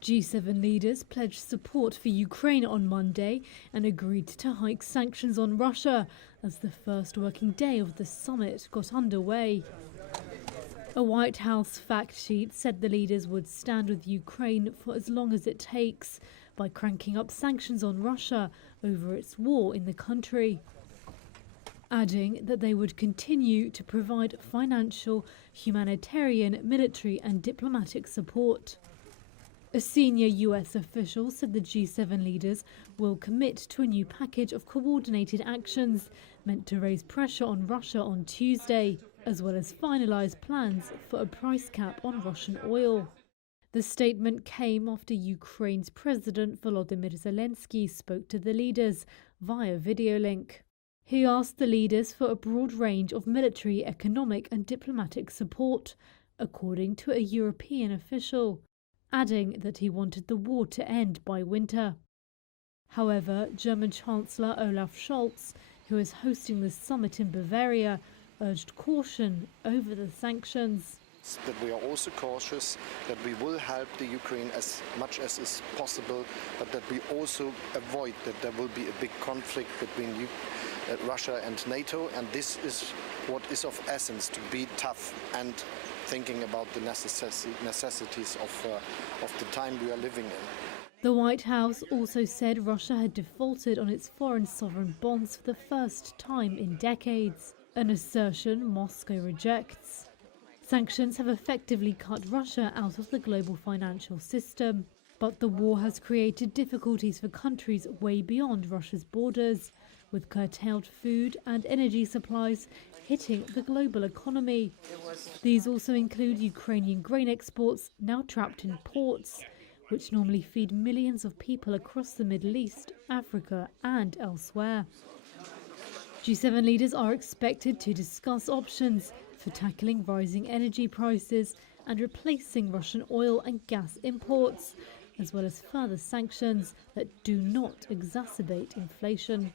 G7 leaders pledged support for Ukraine on Monday and agreed to hike sanctions on Russia as the first working day of the summit got underway. A White House fact sheet said the leaders would stand with Ukraine for as long as it takes by cranking up sanctions on Russia over its war in the country, adding that they would continue to provide financial, humanitarian, military and diplomatic support. A senior US official said the G7 leaders will commit to a new package of coordinated actions meant to raise pressure on Russia on Tuesday, as well as finalise plans for a price cap on Russian oil. The statement came after Ukraine's President Volodymyr Zelensky spoke to the leaders via video link. He asked the leaders for a broad range of military, economic and diplomatic support, according to a European official, adding that he wanted the war to end by winter. However, German Chancellor Olaf Scholz, who is hosting the summit in Bavaria, urged caution over the sanctions. That we are also cautious, that we will help the Ukraine as much as is possible, but that we also avoid that there will be a big conflict between Russia and NATO, and this is what is of essence, to be tough and thinking about the necessities of the time we are living in. The White House also said Russia had defaulted on its foreign sovereign bonds for the first time in decades, an assertion Moscow rejects. Sanctions have effectively cut Russia out of the global financial system, but the war has created difficulties for countries way beyond Russia's borders, with curtailed food and energy supplies hitting the global economy. These also include Ukrainian grain exports now trapped in ports, which normally feed millions of people across the Middle East, Africa and elsewhere. G7 leaders are expected to discuss options for tackling rising energy prices and replacing Russian oil and gas imports, as well as further sanctions that do not exacerbate inflation.